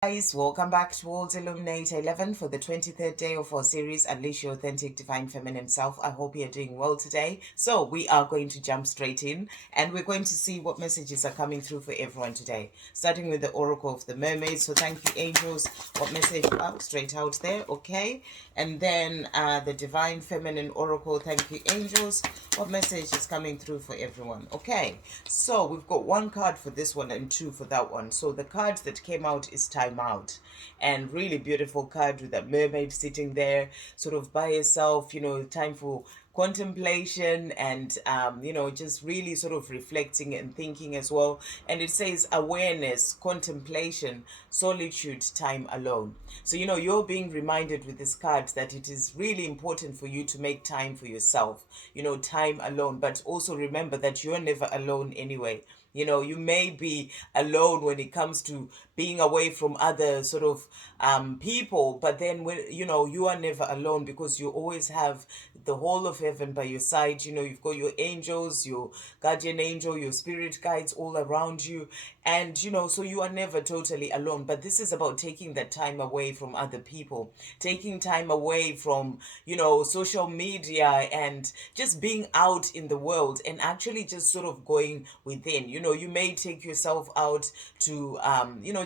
Guys, welcome back to World Illuminate 11 for the 23rd day of our series, Unleash Your Authentic Divine Feminine Self. I hope you're doing well today. So we are going to jump straight in and we're going to see what messages are coming through for everyone today. Starting with the Oracle of the Mermaids. So thank you, angels. What message? Out straight out there. Okay. And then the Divine Feminine Oracle. Thank you, angels. What message is coming through for everyone? Okay. So we've got one card for this one and two for that one. So the card that came out is Time Out, and really beautiful card with that mermaid sitting there sort of by herself, time for contemplation and just really sort of reflecting and thinking as well. And it says awareness, contemplation, solitude, time alone. So you're being reminded with this card that it is really important for you to make time for yourself, time alone. But also remember that you're never alone anyway. You may be alone when it comes to being away from other sort of people, but then when you are never alone, because you always have the whole of heaven by your side. You've got your angels, your guardian angel, your spirit guides all around you, and so you are never totally alone. But this is about taking that time away from other people, taking time away from social media, and just being out in the world and actually just sort of going within. You may take yourself out to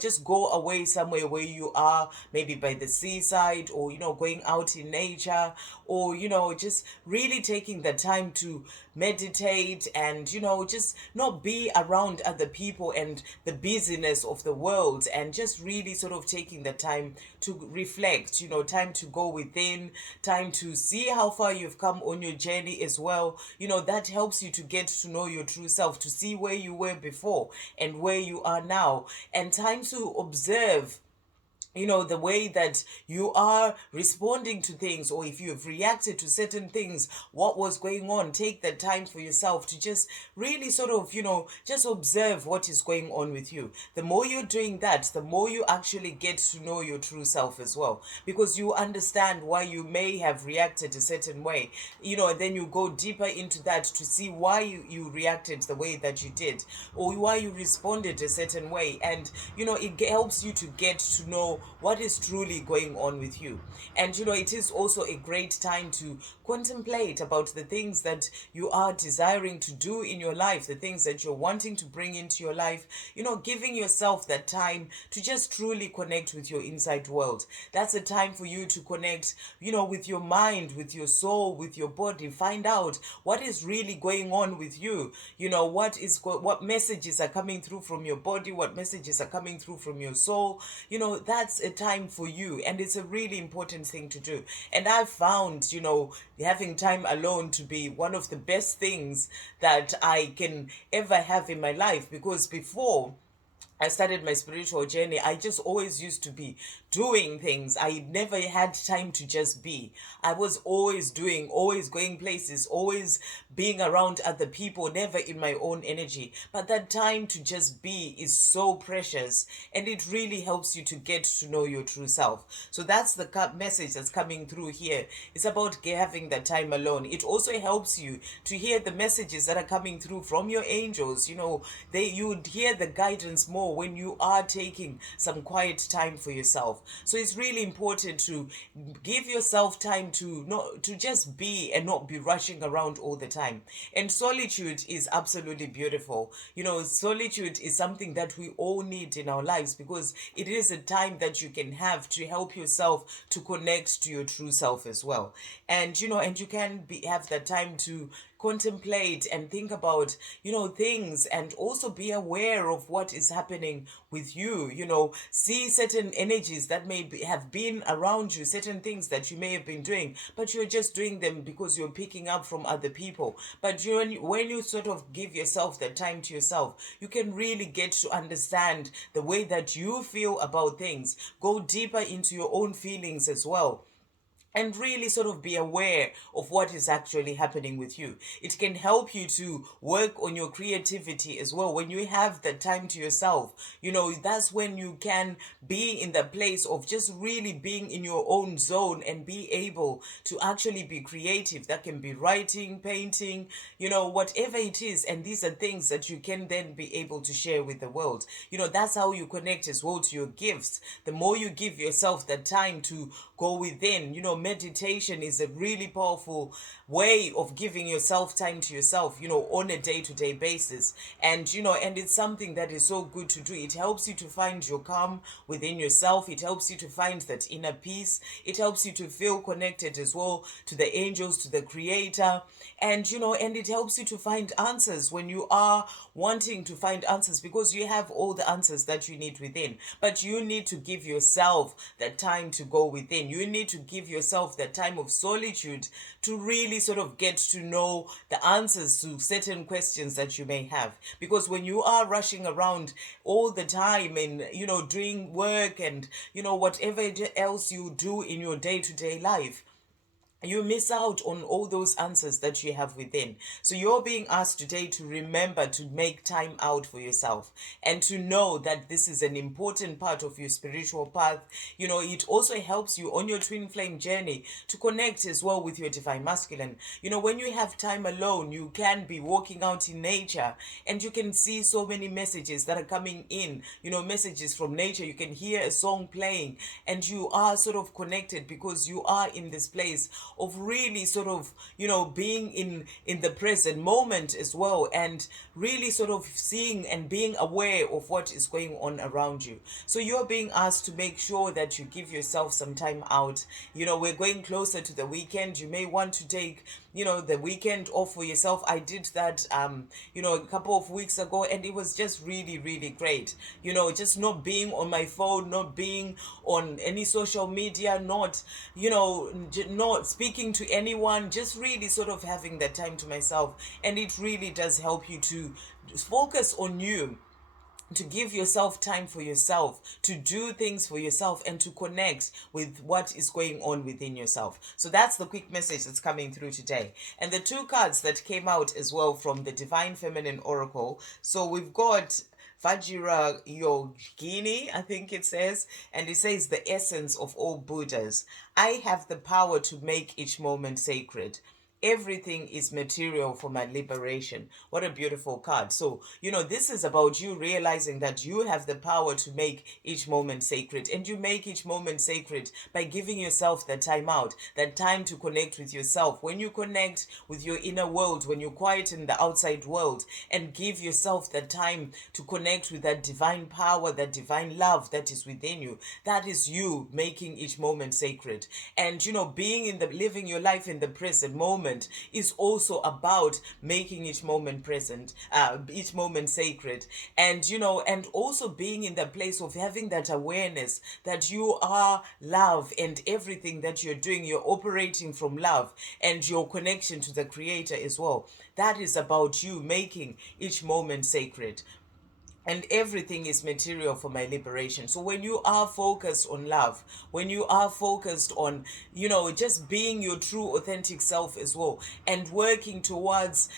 just go away somewhere where you are, maybe by the seaside, or going out in nature, or just really taking the time to meditate and just not be around other people and the busyness of the world, and just really sort of taking the time to reflect, time to go within, time to see how far you've come on your journey as well. That helps you to get to know your true self, to see where you were before and where you are now, and time to observe the way that you are responding to things, or if you have reacted to certain things, what was going on. Take that time for yourself to just really sort of just observe what is going on with you. The more you're doing that, the more you actually get to know your true self as well, because you understand why you may have reacted a certain way, and then you go deeper into that to see why you reacted the way that you did, or why you responded a certain way. And it helps you to get to know what is truly going on with you. And it is also a great time to contemplate about the things that you are desiring to do in your life, the things that you're wanting to bring into your life, giving yourself that time to just truly connect with your inside world. That's a time for you to connect, with your mind, with your soul, with your body. Find out what is really going on with you. What messages are coming through from your body, what messages are coming through from your soul. That's a time for you, and it's a really important thing to do. And I've found having time alone to be one of the best things that I can ever have in my life, because before I started my spiritual journey, I just always used to be doing things. I never had time to just be. I was always doing, always going places, always being around other people, never in my own energy. But that time to just be is so precious, and it really helps you to get to know your true self. So that's the message that's coming through here. It's about having that time alone. It also helps you to hear the messages that are coming through from your angels. You would hear the guidance more when you are taking some quiet time for yourself. So it's really important to give yourself time to just be and not be rushing around all the time. And solitude is absolutely beautiful. Solitude is something that we all need in our lives, because it is a time that you can have to help yourself to connect to your true self as well. And you can have that time to contemplate and think about things, and also be aware of what is happening with you. See certain energies that have been around you, certain things that you may have been doing, but you're just doing them because you're picking up from other people. But when you sort of give yourself that time to yourself, you can really get to understand the way that you feel about things, go deeper into your own feelings as well, and really sort of be aware of what is actually happening with you. It can help you to work on your creativity as well. When you have the time to yourself, that's when you can be in the place of just really being in your own zone and be able to actually be creative. That can be writing, painting, whatever it is. And these are things that you can then be able to share with the world. That's how you connect as well to your gifts. The more you give yourself the time to go within, meditation is a really powerful way of giving yourself time to yourself, on a day-to-day basis. And and it's something that is so good to do. It helps you to find your calm within yourself. It helps you to find that inner peace. It helps you to feel connected as well to the angels, to the creator. And and it helps you to find answers when you are wanting to find answers, because you have all the answers that you need within. But you need to give yourself the time to go within. You need to give yourself the time of solitude to really sort of get to know the answers to certain questions that you may have. Because when you are rushing around all the time and doing work and whatever else you do in your day-to-day life, you miss out on all those answers that you have within. So you're being asked today to remember to make time out for yourself and to know that this is an important part of your spiritual path. It also helps you on your twin flame journey to connect as well with your divine masculine. When you have time alone, you can be walking out in nature and you can see so many messages that are coming in, messages from nature. You can hear a song playing and you are sort of connected because you are in this place of really sort of being in the present moment as well, and really sort of seeing and being aware of what is going on around you. So you're being asked to make sure that you give yourself some time out. We're going closer to the weekend. You may want to take the weekend off for yourself. I did that a couple of weeks ago, and it was just really, really great. Just not being on my phone, not being on any social media, not not speaking to anyone, just really sort of having that time to myself. And it really does help you to focus on you, to give yourself time for yourself, to do things for yourself, and to connect with what is going on within yourself. So that's the quick message that's coming through today. And the two cards that came out as well from the Divine Feminine Oracle. So we've got Vajra Yogini, I think it says, and it says the essence of all Buddhas. I have the power to make each moment sacred. Everything is material for my liberation. What a beautiful card. So, this is about you realizing that you have the power to make each moment sacred. And you make each moment sacred by giving yourself that time out, that time to connect with yourself. When you connect with your inner world, when you quieten the outside world and give yourself that time to connect with that divine power, that divine love that is within you, that is you making each moment sacred. And, being living your life in the present moment is also about making each moment present, each moment sacred. And and also being in the place of having that awareness that you are love, and everything that you're doing, you're operating from love, and your connection to the creator as well. That is about you making each moment sacred, and everything is material for my liberation. So when you are focused on love, when you are focused on just being your true authentic self as well, and working towards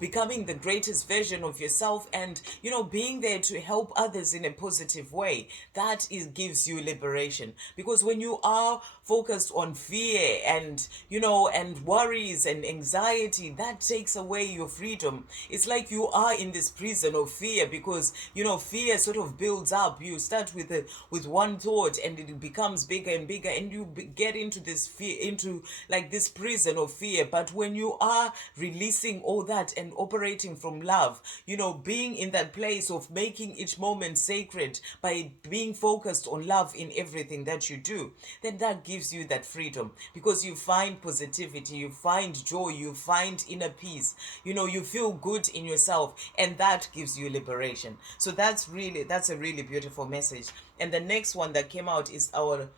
becoming the greatest version of yourself, and being there to help others in a positive way, that is gives you liberation. Because when you are focused on fear and and worries and anxiety, that takes away your freedom. It's like you are in this prison of fear, because fear sort of builds up. You start with one thought, and it becomes bigger and bigger, and you get into this fear, into like this prison of fear. But when you are releasing all that and operating from love, being in that place of making each moment sacred by being focused on love in everything that you do, then that gives you that freedom, because you find positivity, you find joy, you find inner peace, you feel good in yourself, and that gives you liberation. So that's a really beautiful message. And the next one that came out is Our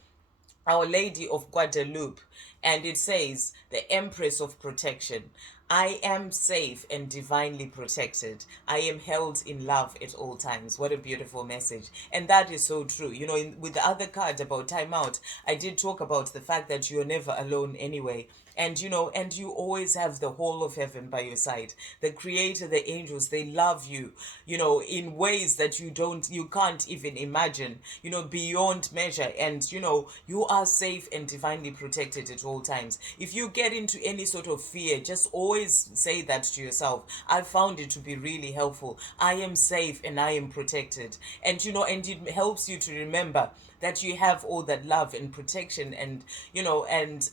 Lady of Guadalupe. And it says, the Empress of Protection. I am safe and divinely protected. I am held in love at all times. What a beautiful message. And that is so true. You know, with the other card about timeout, I did talk about the fact that you're never alone anyway. And you know, and you always have the whole of heaven by your side. The creator, the angels, they love you, you know, in ways that you can't even imagine, you know, beyond measure. And you know, you are safe and divinely protected at all times. If you get into any sort of fear, just always say that to yourself. I found it to be really helpful. I am safe and I am protected. And you know, and it helps you to remember that you have all that love and protection, and you know, and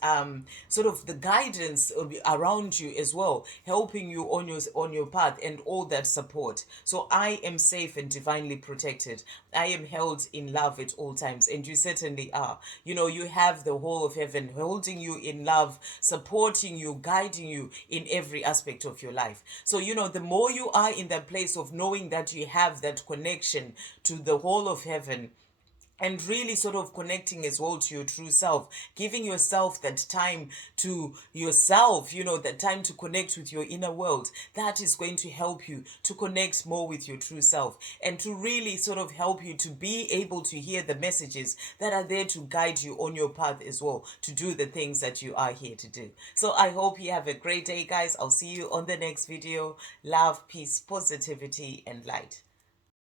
sort of the guidance around you as well, helping you on your path, and all that support. So I am safe and divinely protected. I am held in love at all times, and you certainly are. You know, you have the whole of heaven holding you in love, supporting you, guiding you in every aspect of your life. So you know, the more you are in that place of knowing that you have that connection to the whole of heaven, and really sort of connecting as well to your true self, giving yourself that time to yourself, you know, that time to connect with your inner world, that is going to help you to connect more with your true self, and to really sort of help you to be able to hear the messages that are there to guide you on your path as well, to do the things that you are here to do. So I hope you have a great day, guys. I'll see you on the next video. Love, peace, positivity, and light.